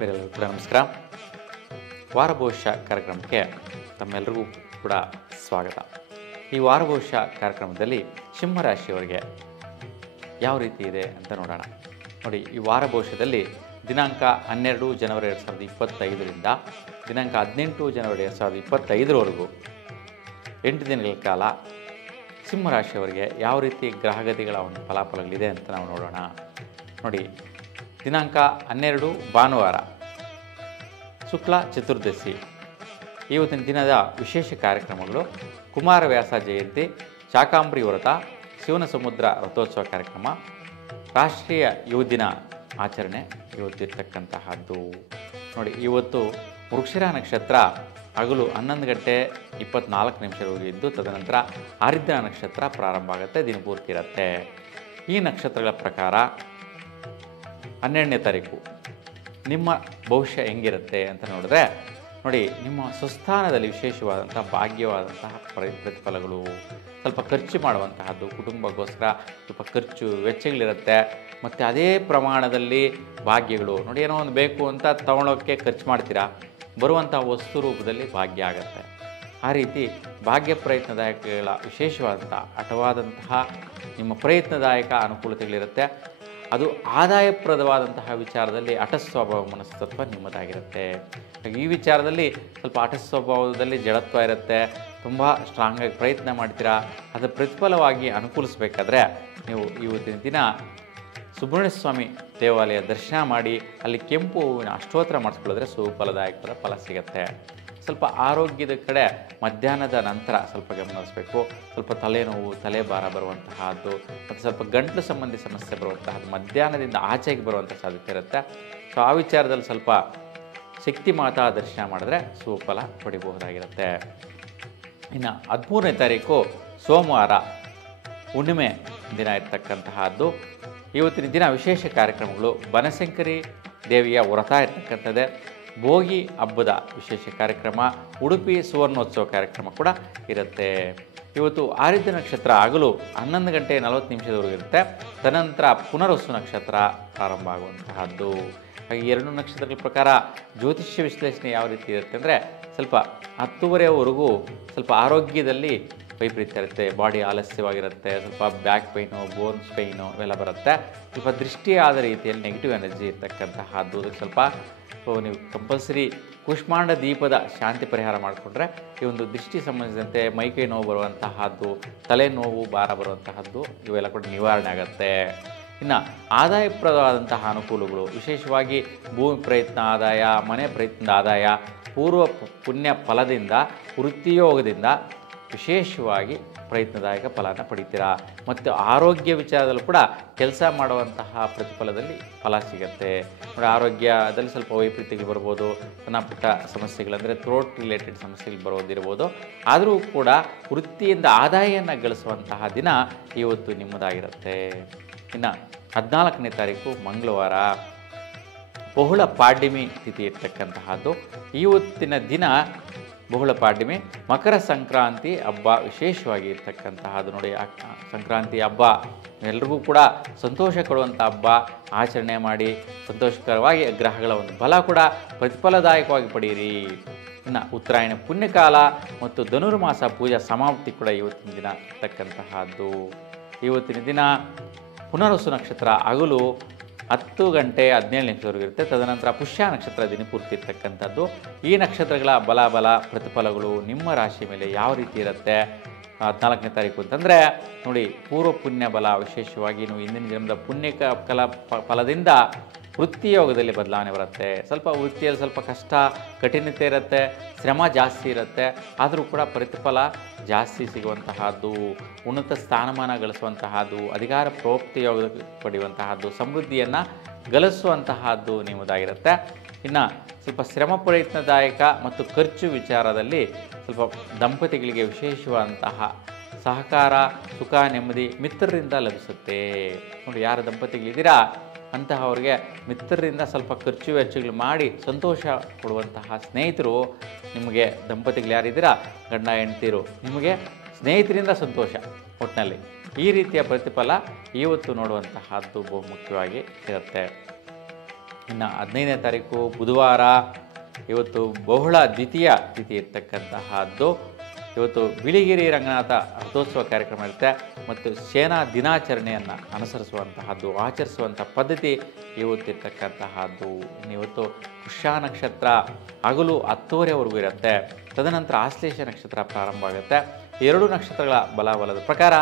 ಬೇರೆಲ್ಲರಿಗೂ ಕೂಡ ನಮಸ್ಕಾರ. ವಾರ ಭವಿಷ್ಯ ಕಾರ್ಯಕ್ರಮಕ್ಕೆ ತಮ್ಮೆಲ್ಲರಿಗೂ ಕೂಡ ಸ್ವಾಗತ. ಈ ವಾರ ಭವಿಷ್ಯ ಕಾರ್ಯಕ್ರಮದಲ್ಲಿ ಸಿಂಹರಾಶಿಯವರಿಗೆ ಯಾವ ರೀತಿ ಇದೆ ಅಂತ ನೋಡೋಣ. ನೋಡಿ, ಈ ವಾರ ಭವಿಷ್ಯದಲ್ಲಿ ದಿನಾಂಕ 12 ಜನವರಿ 2025ರಿಂದ ದಿನಾಂಕ 18 ಜನವರಿ 2025ರವರೆಗೂ 8 ದಿನಗಳ ಕಾಲ ಸಿಂಹರಾಶಿಯವರಿಗೆ ಯಾವ ರೀತಿ ಗ್ರಹಗತಿಗಳ ಒಂದು ಫಲಾಫಲಗಳಿದೆ ಅಂತ ನಾವು ನೋಡೋಣ. ನೋಡಿ, ದಿನಾಂಕ 12 ಭಾನುವಾರ, ಶುಕ್ಲ ಚತುರ್ದಶಿ. ಇವತ್ತಿನ ದಿನದ ವಿಶೇಷ ಕಾರ್ಯಕ್ರಮಗಳು: ಕುಮಾರವ್ಯಾಸ ಜಯಂತಿ, ಶಾಕಾಂಬರಿ ವ್ರತ, ಶಿವನ ಸಮುದ್ರ ರಥೋತ್ಸವ ಕಾರ್ಯಕ್ರಮ, ರಾಷ್ಟ್ರೀಯ ಯುವ ದಿನ ಆಚರಣೆ ಇವತ್ತಿರ್ತಕ್ಕಂತಹದ್ದು. ನೋಡಿ, ಇವತ್ತು ವೃಕ್ಷರ ನಕ್ಷತ್ರ ಹಗಲು 11 ಗಂಟೆ 24 ನಿಮಿಷವರೆಗೂ ಇದ್ದು, ತದನಂತರ ಆರಿದ್ರ ನಕ್ಷತ್ರ ಪ್ರಾರಂಭ ಆಗುತ್ತೆ, ದಿನಪೂರ್ತಿ ಇರುತ್ತೆ. ಈ ನಕ್ಷತ್ರಗಳ ಪ್ರಕಾರ 12ನೇ ತಾರೀಕು ನಿಮ್ಮ ಭವಿಷ್ಯ ಹೆಂಗಿರುತ್ತೆ ಅಂತ ನೋಡಿದ್ರೆ, ನೋಡಿ, ನಿಮ್ಮ ಸ್ವಸ್ಥಾನದಲ್ಲಿ ವಿಶೇಷವಾದಂಥ ಭಾಗ್ಯವಾದಂತಹ ಪ್ರತಿಫಲಗಳು, ಸ್ವಲ್ಪ ಖರ್ಚು ಮಾಡುವಂತಹದ್ದು, ಕುಟುಂಬಕ್ಕೋಸ್ಕರ ಸ್ವಲ್ಪ ಖರ್ಚು ವೆಚ್ಚಗಳಿರುತ್ತೆ. ಮತ್ತು ಅದೇ ಪ್ರಮಾಣದಲ್ಲಿ ಭಾಗ್ಯಗಳು. ನೋಡಿ, ಏನೋ ಒಂದು ಬೇಕು ಅಂತ ತಗೊಳ್ಳೋಕ್ಕೆ ಖರ್ಚು ಮಾಡ್ತೀರಾ, ಬರುವಂಥ ವಸ್ತು ರೂಪದಲ್ಲಿ ಭಾಗ್ಯ ಆಗುತ್ತೆ. ಆ ರೀತಿ ಭಾಗ್ಯ ಪ್ರಯತ್ನದಾಯಕಗಳ ವಿಶೇಷವಾದಂಥ ಹಠವಾದಂತಹ ನಿಮ್ಮ ಪ್ರಯತ್ನದಾಯಕ ಅನುಕೂಲತೆಗಳಿರುತ್ತೆ. ಅದು ಆದಾಯಪ್ರದವಾದಂತಹ ವಿಚಾರದಲ್ಲಿ ಹಠ ಸ್ವಭಾವ ಮನಸ್ತತ್ವ ನಿಮ್ಮದಾಗಿರುತ್ತೆ. ಈ ವಿಚಾರದಲ್ಲಿ ಸ್ವಲ್ಪ ಹಠ ಸ್ವಭಾವದಲ್ಲಿ ಜಡತ್ವ ಇರುತ್ತೆ. ತುಂಬ ಸ್ಟ್ರಾಂಗಾಗಿ ಪ್ರಯತ್ನ ಮಾಡ್ತೀರಾ. ಅದರ ಪ್ರತಿಫಲವಾಗಿ ಅನುಕೂಲಿಸಬೇಕಾದ್ರೆ ನೀವು ಇವತ್ತಿನ ದಿನ ಸುಬ್ರಹ್ಮಣ್ಯ ಸ್ವಾಮಿ ದೇವಾಲಯ ದರ್ಶನ ಮಾಡಿ ಅಲ್ಲಿ ಕೆಂಪು ಹೂವಿನ ಅಷ್ಟೋತ್ತರ ಮಾಡಿಸ್ಕೊಳ್ಳಿದ್ರೆ ಸುಫಲದಾಯಕವಾದ ಫಲ ಸಿಗುತ್ತೆ. ಸ್ವಲ್ಪ ಆರೋಗ್ಯದ ಕಡೆ ಮಧ್ಯಾಹ್ನದ ನಂತರ ಸ್ವಲ್ಪ ಗಮನಿಸಬೇಕು. ಸ್ವಲ್ಪ ತಲೆನೋವು, ತಲೆಭಾರ ಬರುವಂತಹದ್ದು ಮತ್ತು ಸ್ವಲ್ಪ ಗಂಟಲು ಸಂಬಂಧಿ ಸಮಸ್ಯೆ ಬರುವಂತಹದ್ದು ಮಧ್ಯಾಹ್ನದಿಂದ ಆಚೆಗೆ ಬರುವಂಥ ಸಾಧ್ಯತೆ ಇರುತ್ತೆ. ಸೊ ಆ ವಿಚಾರದಲ್ಲಿ ಸ್ವಲ್ಪ ಶಕ್ತಿ ಮಾತಾ ದರ್ಶನ ಮಾಡಿದ್ರೆ ಸುಫಲ ಪಡಿಬಹುದಾಗಿರುತ್ತೆ. ಇನ್ನು 13ನೇ ತಾರೀಕು ಸೋಮವಾರ, ಹುಣ್ಣಿಮೆ ದಿನ ಇರ್ತಕ್ಕಂತಹದ್ದು. ಇವತ್ತಿನ ದಿನ ವಿಶೇಷ ಕಾರ್ಯಕ್ರಮಗಳು: ಬನಶಂಕರಿ ದೇವಿಯ ವ್ರತ ಇರ್ತಕ್ಕಂಥದ್ದೇ, ಭೋಗಿ ಹಬ್ಬದ ವಿಶೇಷ ಕಾರ್ಯಕ್ರಮ, ಉಡುಪಿ ಸುವರ್ಣೋತ್ಸವ ಕಾರ್ಯಕ್ರಮ ಕೂಡ ಇರುತ್ತೆ. ಇವತ್ತು ಆರಿದ್ರ ನಕ್ಷತ್ರ ಹಗಲು 11 ಗಂಟೆ 40 ನಿಮಿಷದವರೆಗೂ ಇರುತ್ತೆ. ತದನಂತರ ಪುನರ್ವಸು ನಕ್ಷತ್ರ ಪ್ರಾರಂಭ ಆಗುವಂತಹದ್ದು. ಹಾಗೆ 2 ನಕ್ಷತ್ರಗಳ ಪ್ರಕಾರ ಜ್ಯೋತಿಷ್ಯ ವಿಶ್ಲೇಷಣೆ ಯಾವ ರೀತಿ ಇರುತ್ತೆ ಅಂದರೆ, ಸ್ವಲ್ಪ 10:30ವರೆಗೂ ಸ್ವಲ್ಪ ಆರೋಗ್ಯದಲ್ಲಿ ವೈಪರೀತ್ಯ ಇರುತ್ತೆ. ಬಾಡಿ ಆಲಸ್ಯವಾಗಿರುತ್ತೆ, ಸ್ವಲ್ಪ ಬ್ಯಾಕ್ ಪೈನು, ಬೋನ್ಸ್ ಪೈನು ಇವೆಲ್ಲ ಬರುತ್ತೆ. ಸ್ವಲ್ಪ ದೃಷ್ಟಿಯಾದ ರೀತಿಯಲ್ಲಿ ನೆಗೆಟಿವ್ ಎನರ್ಜಿ ಇರ್ತಕ್ಕಂತಹದ್ದು. ಅದಕ್ಕೆ ಸ್ವಲ್ಪ ನೀವು ಕಂಪಲ್ಸರಿ ಕೂಷ್ಮಾಂಡ ದೀಪದ ಶಾಂತಿ ಪರಿಹಾರ ಮಾಡಿಕೊಂಡ್ರೆ ಈ ಒಂದು ದೃಷ್ಟಿ ಸಂಬಂಧಿಸಿದಂತೆ ಮೈಕೈ ನೋವು ಬರುವಂತಹದ್ದು, ತಲೆನೋವು, ಭಾರ ಬರುವಂತಹದ್ದು ಇವೆಲ್ಲ ಕೂಡ ನಿವಾರಣೆ ಆಗುತ್ತೆ. ಇನ್ನು ಆದಾಯಪ್ರದವಾದಂತಹ ಅನುಕೂಲಗಳು, ವಿಶೇಷವಾಗಿ ಭೂಮಿ ಪ್ರಯತ್ನ ಆದಾಯ, ಮನೆ ಪ್ರಯತ್ನದ ಆದಾಯ, ಪೂರ್ವ ಪುಣ್ಯ ಫಲದಿಂದ, ವೃತ್ತಿಯೋಗದಿಂದ ವಿಶೇಷವಾಗಿ ಪ್ರಯತ್ನದಾಯಕ ಫಲನ ಪಡಿತೀರಾ. ಮತ್ತು ಆರೋಗ್ಯ ವಿಚಾರದಲ್ಲೂ ಕೂಡ ಕೆಲಸ ಮಾಡುವಂತಹ ಪ್ರತಿಫಲದಲ್ಲಿ ಫಲ ಸಿಗುತ್ತೆ. ನೋಡಿ, ಆರೋಗ್ಯದಲ್ಲಿ ಸ್ವಲ್ಪ ವೈಪರೀತ್ಯಗಳು ಬರ್ಬೋದು, ಸಣ್ಣ ಪುಟ್ಟ ಸಮಸ್ಯೆಗಳಂದರೆ ಥ್ರೋಟ್ ರಿಲೇಟೆಡ್ ಸಮಸ್ಯೆಗಳು ಬರೋದಿರ್ಬೋದು. ಆದರೂ ಕೂಡ ವೃತ್ತಿಯಿಂದ ಆದಾಯವನ್ನು ಗಳಿಸುವಂತಹ ದಿನ ಇವತ್ತು ನಿಮ್ಮದಾಗಿರುತ್ತೆ. ಇನ್ನು 14ನೇ ತಾರೀಕು ಮಂಗಳವಾರ, ಬಹುಳ ಪಾಡ್ಯಮಿ ತಿಥಿ ಇರ್ತಕ್ಕಂತಹದ್ದು. ಇವತ್ತಿನ ದಿನ ಬಹುಳ ಪಾಡ್ಯಮಿ, ಮಕರ ಸಂಕ್ರಾಂತಿ ಹಬ್ಬ ವಿಶೇಷವಾಗಿ ಇರ್ತಕ್ಕಂತಹದ್ದು. ನೋಡಿ, ಸಂಕ್ರಾಂತಿ ಹಬ್ಬ ಎಲ್ರಿಗೂ ಕೂಡ ಸಂತೋಷ ಕೊಡುವಂಥ ಹಬ್ಬ. ಆಚರಣೆ ಮಾಡಿ ಸಂತೋಷಕರವಾಗಿ ಗ್ರಹಗಳ ಒಂದು ಬಲ ಕೂಡ ಪ್ರತಿಫಲದಾಯಕವಾಗಿ ಪಡೆಯಿರಿ. ಇನ್ನು ಉತ್ತರಾಯಣ ಪುಣ್ಯಕಾಲ ಮತ್ತು ಧನುರ್ಮಾಸ ಪೂಜಾ ಸಮಾಪ್ತಿ ಕೂಡ ಇವತ್ತಿನ ದಿನ ಇರ್ತಕ್ಕಂತಹದ್ದು. ಇವತ್ತಿನ ದಿನ ಪುನರ್ವಸು ನಕ್ಷತ್ರ ಹಗಲು 10 ಗಂಟೆ 17 ನಿಮಿಷವರೆಗೂ ಇರುತ್ತೆ. ತದನಂತರ ಪುಷ್ಯ ನಕ್ಷತ್ರ ದಿನಪೂರ್ತಿ ಇರ್ತಕ್ಕಂಥದ್ದು. ಈ ನಕ್ಷತ್ರಗಳ ಬಲ ಪ್ರತಿಫಲಗಳು ನಿಮ್ಮ ರಾಶಿ ಮೇಲೆ ಯಾವ ರೀತಿ ಇರುತ್ತೆ 14ನೇ ತಾರೀಕು ಅಂತಂದರೆ, ನೋಡಿ, ಪೂರ್ವ ಪುಣ್ಯ ಬಲ ವಿಶೇಷವಾಗಿ ನೀವು ಹಿಂದಿನ ಜನ್ಮದ ಪುಣ್ಯ ಫಲದಿಂದ ವೃತ್ತಿಯೋಗದಲ್ಲಿ ಬದಲಾವಣೆ ಬರುತ್ತೆ. ಸ್ವಲ್ಪ ವೃತ್ತಿಯಲ್ಲಿ ಸ್ವಲ್ಪ ಕಷ್ಟ, ಕಠಿಣತೆ ಇರುತ್ತೆ, ಶ್ರಮ ಜಾಸ್ತಿ ಇರುತ್ತೆ. ಆದರೂ ಕೂಡ ಪ್ರತಿಫಲ ಜಾಸ್ತಿ ಸಿಗುವಂತಹದ್ದು, ಉನ್ನತ ಸ್ಥಾನಮಾನ ಗಳಿಸುವಂತಹದ್ದು, ಅಧಿಕಾರ ಪ್ರೋಕ್ತಿಯೋಗ ಪಡೆಯುವಂತಹದ್ದು, ಸಮೃದ್ಧಿಯನ್ನು ಗಳಿಸುವಂತಹದ್ದು ನಿಮ್ಮದಾಗಿರುತ್ತೆ. ಇನ್ನು ಸ್ವಲ್ಪ ಶ್ರಮ ಪ್ರಯತ್ನದಾಯಕ ಮತ್ತು ಖರ್ಚು ವಿಚಾರದಲ್ಲಿ ಸ್ವಲ್ಪ ದಂಪತಿಗಳಿಗೆ ವಿಶೇಷವಾದಂತಹ ಸಹಕಾರ, ಸುಖ, ನೆಮ್ಮದಿ ಮಿತ್ರರಿಂದ ಲಭಿಸುತ್ತೆ. ನೋಡಿ, ಯಾರು ದಂಪತಿಗಳಿದ್ದೀರಾ ಅಂತಹವ್ರಿಗೆ ಮಿತ್ರರಿಂದ ಸ್ವಲ್ಪ ಖರ್ಚು ವೆಚ್ಚಗಳು ಮಾಡಿ ಸಂತೋಷ ಕೊಡುವಂತಹ ಸ್ನೇಹಿತರು ನಿಮಗೆ, ದಂಪತಿಗಳು ಯಾರಿದ್ದೀರಾ ಗಂಡ ಹೆಂಡ್ತಿರು, ನಿಮಗೆ ಸ್ನೇಹಿತರಿಂದ ಸಂತೋಷ. ಒಟ್ಟಿನಲ್ಲಿ ಈ ರೀತಿಯ ಪ್ರತಿಫಲ ಇವತ್ತು ನೋಡುವಂತಹದ್ದು ಬಹುಮುಖ್ಯವಾಗಿ ಇರುತ್ತೆ. ಇನ್ನು 15ನೇ ತಾರೀಕು ಬುಧವಾರ, ಇವತ್ತು ಬಹುಳ ದ್ವಿತೀಯ ತಿಥಿ ಇರ್ತಕ್ಕಂತಹದ್ದು. ಇವತ್ತು ಬಿಳಿಗಿರಿ ರಂಗನಾಥ ರಥೋತ್ಸವ ಕಾರ್ಯಕ್ರಮ ಇರುತ್ತೆ ಮತ್ತು ಸೇನಾ ದಿನಾಚರಣೆಯನ್ನು ಅನುಸರಿಸುವಂತಹದ್ದು, ಆಚರಿಸುವಂಥ ಪದ್ಧತಿ ಇವತ್ತಿರ್ತಕ್ಕಂತಹದ್ದು. ಇವತ್ತು ಪುಷ್ಯ ನಕ್ಷತ್ರ ಹಗಲು 10:30ವರೆಗೂ ಇರುತ್ತೆ. ತದನಂತರ ಆಶ್ಲೇಷ ನಕ್ಷತ್ರ ಪ್ರಾರಂಭ ಆಗುತ್ತೆ. 2 ನಕ್ಷತ್ರಗಳ ಬಲದ ಪ್ರಕಾರ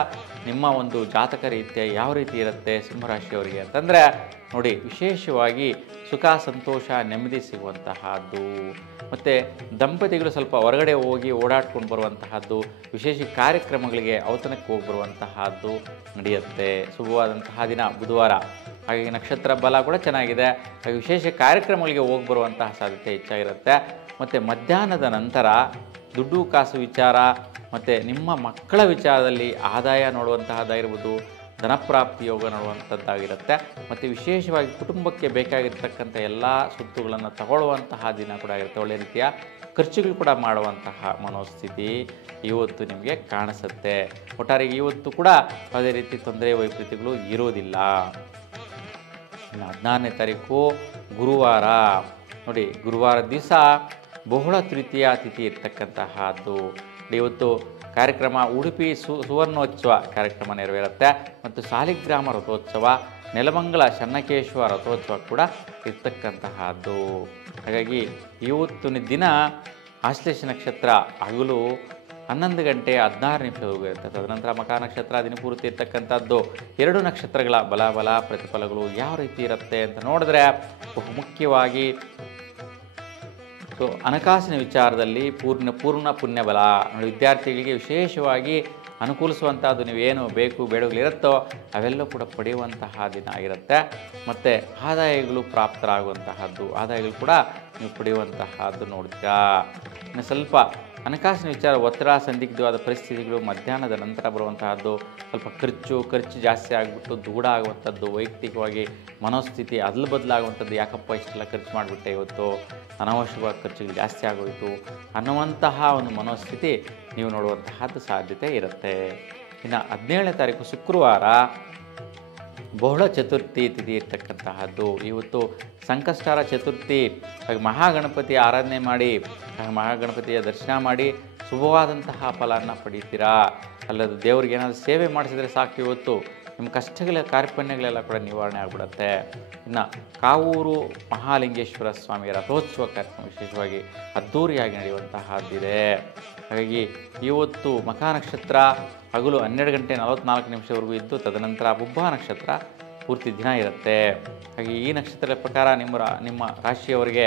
ನಿಮ್ಮ ಒಂದು ಜಾತಕ ರೀತಿಯ ಯಾವ ರೀತಿ ಇರುತ್ತೆ ಸಿಂಹರಾಶಿಯವರಿಗೆ ಅಂತಂದರೆ ನೋಡಿ, ವಿಶೇಷವಾಗಿ ಸುಖ, ಸಂತೋಷ, ನೆಮ್ಮದಿ ಸಿಗುವಂತಹದ್ದು ಮತ್ತು ದಂಪತಿಗಳು ಸ್ವಲ್ಪ ಹೊರಗಡೆ ಹೋಗಿ ಓಡಾಡ್ಕೊಂಡು ಬರುವಂತಹದ್ದು, ವಿಶೇಷ ಕಾರ್ಯಕ್ರಮಗಳಿಗೆ ಔತಣಕ್ಕೆ ಹೋಗಿ ಬರುವಂತಹದ್ದು ನಡೆಯುತ್ತೆ. ಶುಭವಾದಂತಹ ದಿನ ಬುಧವಾರ, ಹಾಗಾಗಿ ನಕ್ಷತ್ರ ಬಲ ಕೂಡ ಚೆನ್ನಾಗಿದೆ. ಹಾಗೆ ವಿಶೇಷ ಕಾರ್ಯಕ್ರಮಗಳಿಗೆ ಹೋಗಿ ಬರುವಂತಹ ಸಾಧ್ಯತೆ ಹೆಚ್ಚಾಗಿರುತ್ತೆ. ಮತ್ತು ಮಧ್ಯಾಹ್ನದ ನಂತರ ದುಡ್ಡು ಕಾಸು ವಿಚಾರ ಮತ್ತು ನಿಮ್ಮ ಮಕ್ಕಳ ವಿಚಾರದಲ್ಲಿ ಆದಾಯ ನೋಡುವಂತಹದ್ದಾಗಿರ್ಬೋದು, ಧನಪ್ರಾಪ್ತಿ ಯೋಗ ನೋಡುವಂಥದ್ದಾಗಿರುತ್ತೆ. ಮತ್ತು ವಿಶೇಷವಾಗಿ ಕುಟುಂಬಕ್ಕೆ ಬೇಕಾಗಿರ್ತಕ್ಕಂಥ ಎಲ್ಲ ಸೊತ್ತುಗಳನ್ನು ತಗೊಳ್ಳುವಂತಹ ದಿನ ಕೂಡ ಆಗಿರುತ್ತೆ. ಒಳ್ಳೆಯ ರೀತಿಯ ಖರ್ಚುಗಳು ಕೂಡ ಮಾಡುವಂತಹ ಮನೋಸ್ಥಿತಿ ಇವತ್ತು ನಿಮಗೆ ಕಾಣಿಸುತ್ತೆ. ಒಟ್ಟಾರೆ ಇವತ್ತು ಕೂಡ ಯಾವುದೇ ರೀತಿ ತೊಂದರೆ ವೈಪರೀತ್ಯಗಳು ಇರೋದಿಲ್ಲ. ಇನ್ನು 16ನೇ ತಾರೀಕು ಗುರುವಾರ ನೋಡಿ, ಗುರುವಾರ ದಿವಸ ಬಹುಳ ತೃತೀಯ ತಿಥಿ ಇರ್ತಕ್ಕಂತಹದ್ದು. ಇವತ್ತು ಕಾರ್ಯಕ್ರಮ ಉಡುಪಿ ಸುವರ್ಣೋತ್ಸವ ಕಾರ್ಯಕ್ರಮ ನೆರವೇರುತ್ತೆ ಮತ್ತು ಸಾಲಿಗ್ರಾಮ ರಥೋತ್ಸವ, ನೆಲಮಂಗಲ ಶನ್ನಕೇಶ್ವರ ರಥೋತ್ಸವ ಕೂಡ ಇರ್ತಕ್ಕಂತಹದ್ದು. ಹಾಗಾಗಿ ಇವತ್ತಿನ ದಿನ ಆಶ್ಲೇಷ ನಕ್ಷತ್ರ ಹಗಲು 11:16 ಇರುತ್ತೆ. ತದನಂತರ ಮಕಾ ನಕ್ಷತ್ರ ದಿನಪೂರ್ತಿ ಇರ್ತಕ್ಕಂಥದ್ದು. 2 ನಕ್ಷತ್ರಗಳ ಬಲ ಪ್ರತಿಫಲಗಳು ಯಾವ ರೀತಿ ಇರುತ್ತೆ ಅಂತ ನೋಡಿದ್ರೆ ಬಹುಮುಖ್ಯವಾಗಿ ಹಣಕಾಸಿನ ವಿಚಾರದಲ್ಲಿ ಪೂರ್ಣ ಪುಣ್ಯ ಬಲ ನೋಡಿ, ವಿದ್ಯಾರ್ಥಿಗಳಿಗೆ ವಿಶೇಷವಾಗಿ ಅನುಕೂಲಿಸುವಂಥದ್ದು. ನೀವೇನು ಬೇಕು ಬೇಡಗಳಿರುತ್ತೋ ಅವೆಲ್ಲವೂ ಕೂಡ ಪಡೆಯುವಂತಹ ದಿನ ಆಗಿರುತ್ತೆ. ಮತ್ತು ಆದಾಯಗಳು ಪ್ರಾಪ್ತರಾಗುವಂತಹದ್ದು, ಆದಾಯಗಳು ಕೂಡ ನೀವು ಪಡೆಯುವಂತಹದ್ದು ನೋಡ್ತೀರಾ. ಇನ್ನು ಸ್ವಲ್ಪ ಹಣಕಾಸಿನ ವಿಚಾರ ಒತ್ತಡ, ಸಂದಿಗ್ಧವಾದ ಪರಿಸ್ಥಿತಿಗಳು ಮಧ್ಯಾಹ್ನದ ನಂತರ ಬರುವಂತಹದ್ದು. ಸ್ವಲ್ಪ ಖರ್ಚು ಜಾಸ್ತಿ ಆಗಿಬಿಟ್ಟು ದೂಡ ಆಗುವಂಥದ್ದು, ವೈಯಕ್ತಿಕವಾಗಿ ಮನೋಸ್ಥಿತಿ ಅದಲು ಬದಲಾಗುವಂಥದ್ದು. ಯಾಕಪ್ಪ ಇಷ್ಟೆಲ್ಲ ಖರ್ಚು ಮಾಡಿಬಿಟ್ಟೆ, ಇವತ್ತು ಅನಾವಶ್ಯಕವಾದ ಖರ್ಚುಗಳು ಜಾಸ್ತಿ ಆಗೋಯಿತು ಅನ್ನುವಂತಹ ಒಂದು ಮನೋಸ್ಥಿತಿ ನೀವು ನೋಡುವಂತಹದ್ದು ಸಾಧ್ಯತೆ ಇರುತ್ತೆ. ಇನ್ನು 17ನೇ ತಾರೀಕು ಶುಕ್ರವಾರ ಬಹುಳ ಚತುರ್ಥಿ ತಿಥಿ ಇರ್ತಕ್ಕಂತಹದ್ದು. ಇವತ್ತು ಸಂಕಷ್ಟಹರ ಚತುರ್ಥಿ, ಹಾಗೆ ಮಹಾಗಣಪತಿಯ ಆರಾಧನೆ ಮಾಡಿ, ಮಹಾಗಣಪತಿಯ ದರ್ಶನ ಮಾಡಿ ಶುಭವಾದಂತಹ ಫಲವನ್ನು ಪಡೀತೀರಾ. ಅಲ್ಲದು ದೇವರಿಗೆ ಏನಾದರೂ ಸೇವೆ ಮಾಡಿಸಿದರೆ ಸಾಕು, ಇವತ್ತು ನಿಮ್ಮ ಕಷ್ಟಗಳ ಕಾರ್ಪಣ್ಯಗಳೆಲ್ಲ ಕೂಡ ನಿವಾರಣೆ ಆಗಿಬಿಡುತ್ತೆ. ಇನ್ನು ಕಾವೂರು ಮಹಾಲಿಂಗೇಶ್ವರ ಸ್ವಾಮಿಯ ರಥೋತ್ಸವ ಕಾರ್ಯಕ್ರಮ ವಿಶೇಷವಾಗಿ ಅದ್ಧೂರಿಯಾಗಿ ನಡೆಯುವಂತಹದ್ದಿದೆ. ಹಾಗಾಗಿ ಇವತ್ತು ಮಕಾ ನಕ್ಷತ್ರ ಹಗಲು 12:44 ಇದ್ದು ತದನಂತರ ಬುಬ್ಬ ನಕ್ಷತ್ರ ಪೂರ್ತಿ ದಿನ ಇರುತ್ತೆ. ಹಾಗೆ ಈ ನಕ್ಷತ್ರದ ಪ್ರಕಾರ ನಿಮ್ಮ ರಾಶಿಯವರಿಗೆ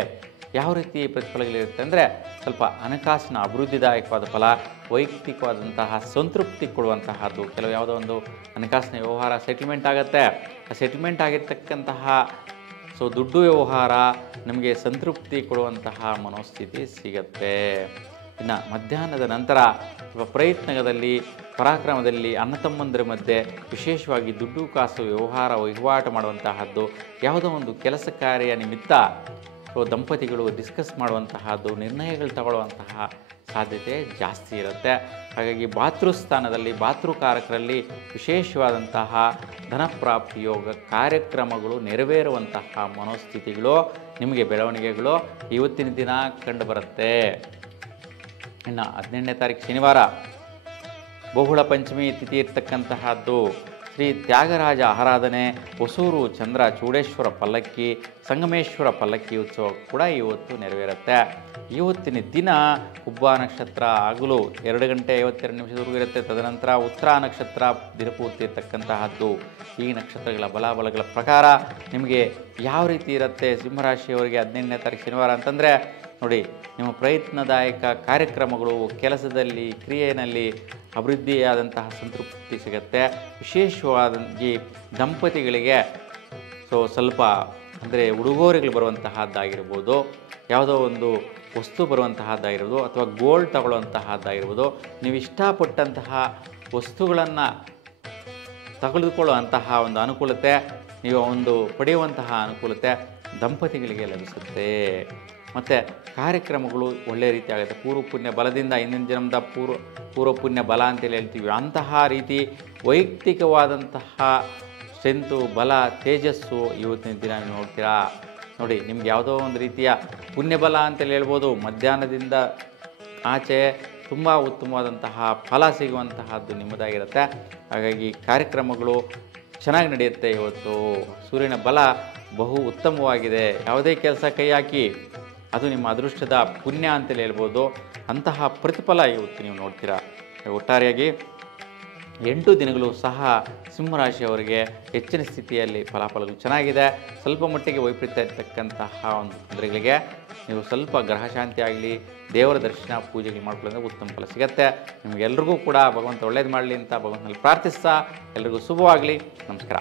ಯಾವ ರೀತಿ ಪ್ರತಿಫಲಗಳಿರುತ್ತೆ ಅಂದರೆ ಸ್ವಲ್ಪ ಹಣಕಾಸಿನ ಅಭಿವೃದ್ಧಿದಾಯಕವಾದ ಫಲ, ವೈಯಕ್ತಿಕವಾದಂತಹ ಸಂತೃಪ್ತಿ ಕೊಡುವಂತಹದ್ದು. ಕೆಲವು ಯಾವುದೋ ಒಂದು ಹಣಕಾಸಿನ ವ್ಯವಹಾರ ಸೆಟಲ್ಮೆಂಟ್ ಆಗುತ್ತೆ, ಆ ಸೆಟಲ್ಮೆಂಟ್ ಆಗಿರ್ತಕ್ಕಂತಹ ದುಡ್ಡು ವ್ಯವಹಾರ ನಿಮಗೆ ಸಂತೃಪ್ತಿ ಕೊಡುವಂತಹ ಮನೋಸ್ಥಿತಿ ಸಿಗತ್ತೆ. ಇನ್ನು ಮಧ್ಯಾಹ್ನದ ನಂತರ ಪ್ರಯತ್ನದಲ್ಲಿ, ಪರಾಕ್ರಮದಲ್ಲಿ, ಅಣ್ಣ ತಮ್ಮಂದಿರ ಮಧ್ಯೆ ವಿಶೇಷವಾಗಿ ದುಡ್ಡು ಕಾಸು ವಹಿವಾಟು ಮಾಡುವಂತಹದ್ದು, ಯಾವುದೋ ಒಂದು ಕೆಲಸ ಕಾರ್ಯ ನಿಮಿತ್ತ ದಂಪತಿಗಳು ಡಿಸ್ಕಸ್ ಮಾಡುವಂತಹದ್ದು, ನಿರ್ಣಯಗಳು ತಗೊಳ್ಳುವಂತಹ ಸಾಧ್ಯತೆ ಜಾಸ್ತಿ ಇರುತ್ತೆ. ಹಾಗಾಗಿ ಭಾತೃಸ್ಥಾನದಲ್ಲಿ, ಭಾತೃಕಾರಕರಲ್ಲಿ ವಿಶೇಷವಾದಂತಹ ಧನಪ್ರಾಪ್ತಿ ಯೋಗ ಕಾರ್ಯಕ್ರಮಗಳು ನೆರವೇರುವಂತಹ ಮನೋಸ್ಥಿತಿಗಳು, ನಿಮಗೆ ಬೆಳವಣಿಗೆಗಳು ಇವತ್ತಿನ ದಿನ ಕಂಡುಬರುತ್ತೆ. ಇನ್ನು 18ನೇ ತಾರೀಕು ಶನಿವಾರ ಬಹುಳ ಪಂಚಮಿ ತಿಥಿ ಇರ್ತಕ್ಕಂತಹದ್ದು. ಶ್ರೀ ತ್ಯಾಗರಾಜ ಆರಾಧನೆ, ಹೊಸೂರು ಚಂದ್ರ ಚೂಡೇಶ್ವರ ಪಲ್ಲಕ್ಕಿ, ಸಂಗಮೇಶ್ವರ ಪಲ್ಲಕ್ಕಿ ಉತ್ಸವ ಕೂಡ ಇವತ್ತು ನೆರವೇರುತ್ತೆ. ಇವತ್ತಿನ ದಿನ ಹುಬ್ಬ ನಕ್ಷತ್ರ ಹಗಲು 2:52 ಇರುತ್ತೆ. ತದನಂತರ ಉತ್ತರ ನಕ್ಷತ್ರ ದಿನಪೂರ್ತಿ ಇರ್ತಕ್ಕಂತಹದ್ದು. ಈ ನಕ್ಷತ್ರಗಳ ಬಲಗಳ ಪ್ರಕಾರ ನಿಮಗೆ ಯಾವ ರೀತಿ ಇರುತ್ತೆ ಸಿಂಹರಾಶಿಯವರಿಗೆ 18ನೇ ತಾರೀಕು ಶನಿವಾರ ಅಂತಂದರೆ ನೋಡಿ, ನಿಮ್ಮ ಪ್ರಯತ್ನದಾಯಕ ಕಾರ್ಯಕ್ರಮಗಳು, ಕೆಲಸದಲ್ಲಿ, ಕ್ರಿಯೆಯಲ್ಲಿ ಅಭಿವೃದ್ಧಿಯಾದಂತಹ ಸಂತೃಪ್ತಿ ಸಿಗುತ್ತೆ. ವಿಶೇಷವಾಗಿ ದಂಪತಿಗಳಿಗೆ ಸ್ವಲ್ಪ ಅಂದರೆ ಉಡುಗೊರೆಗಳು ಬರುವಂತಹದ್ದಾಗಿರ್ಬೋದು, ಯಾವುದೋ ಒಂದು ವಸ್ತು ಬರುವಂತಹದ್ದಾಗಿರ್ಬೋದು, ಅಥವಾ ಗೋಲ್ಡ್ ತಗೊಳ್ಳುವಂತಹದ್ದಾಗಿರ್ಬೋದು, ನೀವು ಇಷ್ಟಪಟ್ಟಂತಹ ವಸ್ತುಗಳನ್ನು ತೆಗೆದುಕೊಳ್ಳುವಂತಹ ಒಂದು ಅನುಕೂಲತೆ, ನೀವು ಒಂದು ಪಡೆಯುವಂತಹ ಅನುಕೂಲತೆ ದಂಪತಿಗಳಿಗೆ ಲಭಿಸುತ್ತೆ. ಮತ್ತು ಕಾರ್ಯಕ್ರಮಗಳು ಒಳ್ಳೆಯ ರೀತಿ ಆಗುತ್ತೆ. ಪೂರ್ವ ಪುಣ್ಯ ಬಲದಿಂದ, ಹಿಂದಿನ ಜನ್ಮದ ಪೂರ್ವ ಪುಣ್ಯ ಬಲ ಅಂತೇಳಿ ಹೇಳ್ತೀವಿ, ಅಂತಹ ರೀತಿ ವೈಯಕ್ತಿಕವಾದಂತಹ ಸ್ಟ್ರೆಂತು, ಬಲ, ತೇಜಸ್ಸು ಇವತ್ತಿನ ದಿನ ನೋಡ್ತೀರಾ. ನೋಡಿ, ನಿಮ್ಗೆ ಯಾವುದೋ ಒಂದು ರೀತಿಯ ಪುಣ್ಯಬಲ ಅಂತೇಳಿ ಹೇಳ್ಬೋದು. ಮಧ್ಯಾಹ್ನದಿಂದ ಆಚೆ ತುಂಬ ಉತ್ತಮವಾದಂತಹ ಫಲ ಸಿಗುವಂತಹದ್ದು ನಿಮ್ಮದಾಗಿರುತ್ತೆ. ಹಾಗಾಗಿ ಕಾರ್ಯಕ್ರಮಗಳು ಚೆನ್ನಾಗಿ ನಡೆಯುತ್ತೆ. ಇವತ್ತು ಸೂರ್ಯನ ಬಲ ಬಹು ಉತ್ತಮವಾಗಿದೆ. ಯಾವುದೇ ಕೆಲಸ ಕೈ ಹಾಕಿ ಅದು ನಿಮ್ಮ ಅದೃಷ್ಟದ ಪುಣ್ಯ ಅಂತೇಳಿ ಹೇಳ್ಬೋದು. ಅಂತಹ ಪ್ರತಿಫಲ ಇವತ್ತು ನೀವು ನೋಡ್ತೀರಾ. ಒಟ್ಟಾರೆಯಾಗಿ 8 ದಿನಗಳು ಸಹ ಸಿಂಹರಾಶಿಯವರಿಗೆ ಹೆಚ್ಚಿನ ಸ್ಥಿತಿಯಲ್ಲಿ ಫಲಾಫಲಗಳು ಚೆನ್ನಾಗಿದೆ. ಸ್ವಲ್ಪ ಮಟ್ಟಿಗೆ ವೈಪರೀತ್ಯ ಇರ್ತಕ್ಕಂತಹ ಒಂದು ತೊಂದರೆಗಳಿಗೆ ನೀವು ಸ್ವಲ್ಪ ಗ್ರಹಶಾಂತಿ ಆಗಲಿ, ದೇವರ ದರ್ಶನ ಪೂಜೆಗಳು ಮಾಡ್ಕೊಳ್ಳೋದ್ರೆ ಉತ್ತಮ ಫಲ ಸಿಗುತ್ತೆ. ನಿಮಗೆಲ್ರಿಗೂ ಕೂಡ ಭಗವಂತ ಒಳ್ಳೇದು ಮಾಡಲಿ ಅಂತ ಭಗವಂತನಲ್ಲಿ ಪ್ರಾರ್ಥಿಸ್ತಾ ಎಲ್ರಿಗೂ ಶುಭವಾಗಲಿ. ನಮಸ್ಕಾರ.